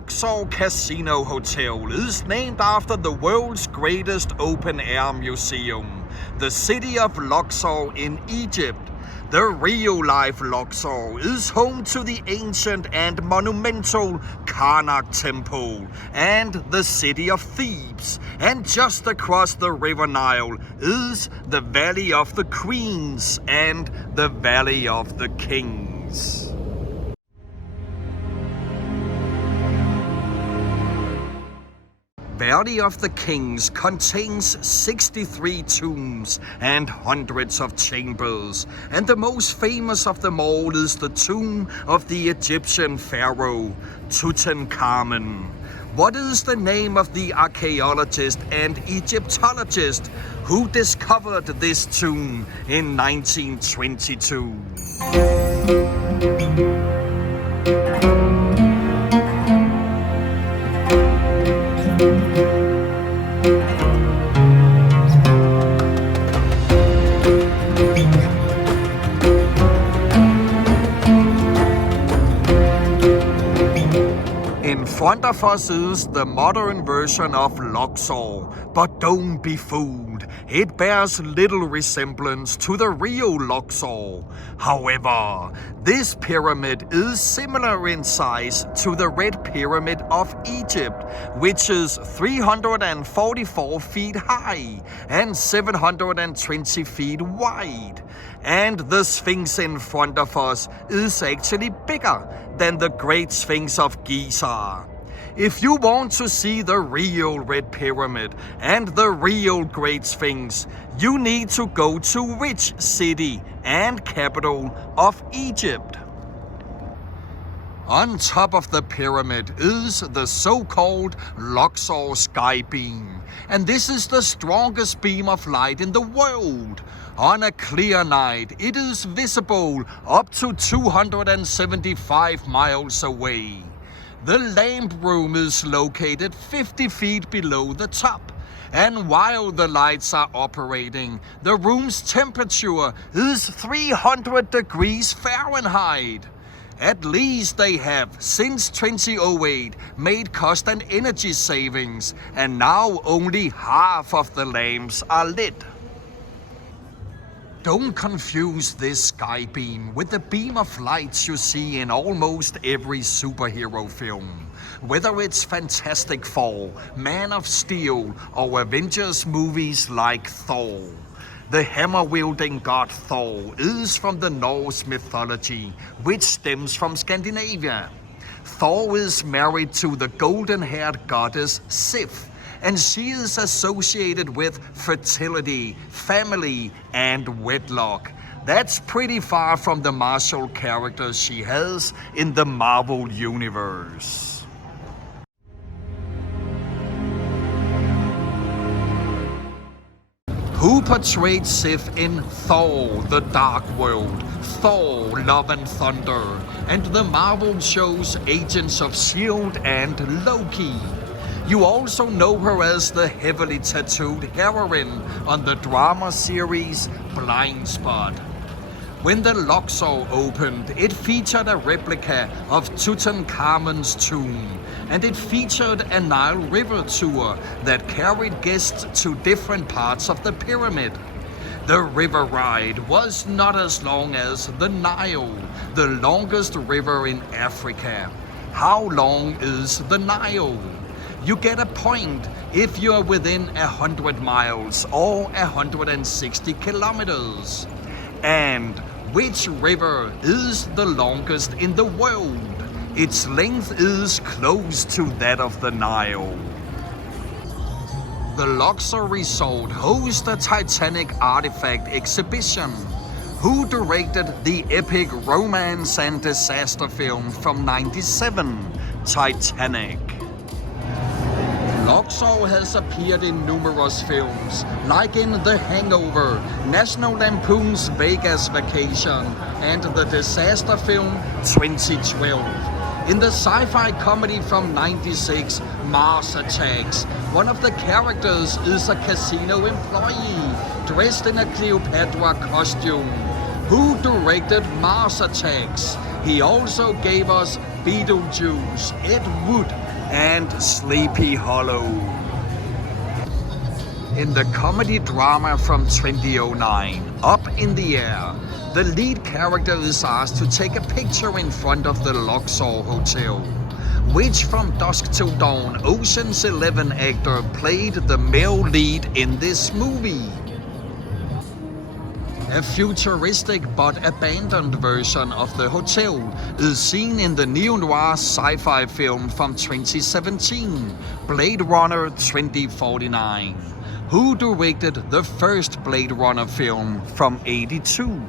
Luxor Casino Hotel is named after the world's greatest open-air museum, the city of Luxor in Egypt. The real-life Luxor is home to the ancient and monumental Karnak Temple and the city of Thebes. And just across the River Nile is the Valley of the Queens and the Valley of the Kings. Valley of the Kings contains 63 tombs and hundreds of chambers, and the most famous of them all is the tomb of the Egyptian pharaoh Tutankhamun. What is the name of the archaeologist and Egyptologist who discovered this tomb in 1922? In front of us is the modern version of Luxor, but don't be fooled, it bears little resemblance to the real Luxor. However, this pyramid is similar in size to the Red Pyramid of Egypt, which is 344 feet high and 720 feet wide. And the Sphinx in front of us is actually bigger than the Great Sphinx of Giza. If you want to see the real Red Pyramid and the real Great Sphinx, you need to go to which city and capital of Egypt? On top of the pyramid is the so-called Luxor sky beam, and this is the strongest beam of light in the world. On a clear night, it is visible up to 275 miles away. The lamp room is located 50 feet below the top, and while the lights are operating, the room's temperature is 300 degrees Fahrenheit. At least they have, since 2008, made cost and energy savings, and now only half of the lamps are lit. Don't confuse this sky beam with the beam of lights you see in almost every superhero film. Whether it's Fantastic Four, Man of Steel, or Avengers movies like Thor. The hammer-wielding god Thor is from the Norse mythology, which stems from Scandinavia. Thor is married to the golden-haired goddess Sif, and she is associated with fertility, family, and wedlock. That's pretty far from the martial characters she has in the Marvel Universe. Who portrayed Sif in Thor: The Dark World, Thor: Love and Thunder, and the Marvel shows Agents of S.H.I.E.L.D. and Loki? You also know her as the heavily tattooed heroine on the drama series Blind Spot. When the Luxor opened, it featured a replica of Tutankhamun's tomb, and it featured a Nile River tour that carried guests to different parts of the pyramid. The river ride was not as long as the Nile, the longest river in Africa. How long is the Nile? You get a point if you're within 100 miles or 160 kilometers. And which river is the longest in the world? Its length is close to that of the Nile. The Luxor Resort hosts the Titanic Artifact exhibition. Who directed the epic romance and disaster film from '97, Titanic? Luxor has appeared in numerous films, like in The Hangover, National Lampoon's Vegas Vacation, and the disaster film 2012. In the sci-fi comedy from '96, Mars Attacks, one of the characters is a casino employee dressed in a Cleopatra costume. Who directed Mars Attacks? He also gave us Beetlejuice, Ed Wood, and Sleepy Hollow. In the comedy drama from 2009, Up in the Air, the lead character is asked to take a picture in front of the Luxor Hotel, which from dusk till dawn Ocean's 11 actor played the male lead in this movie. A futuristic but abandoned version of the hotel is seen in the neo-noir sci-fi film from 2017, Blade Runner 2049. Who directed the first Blade Runner film from '82?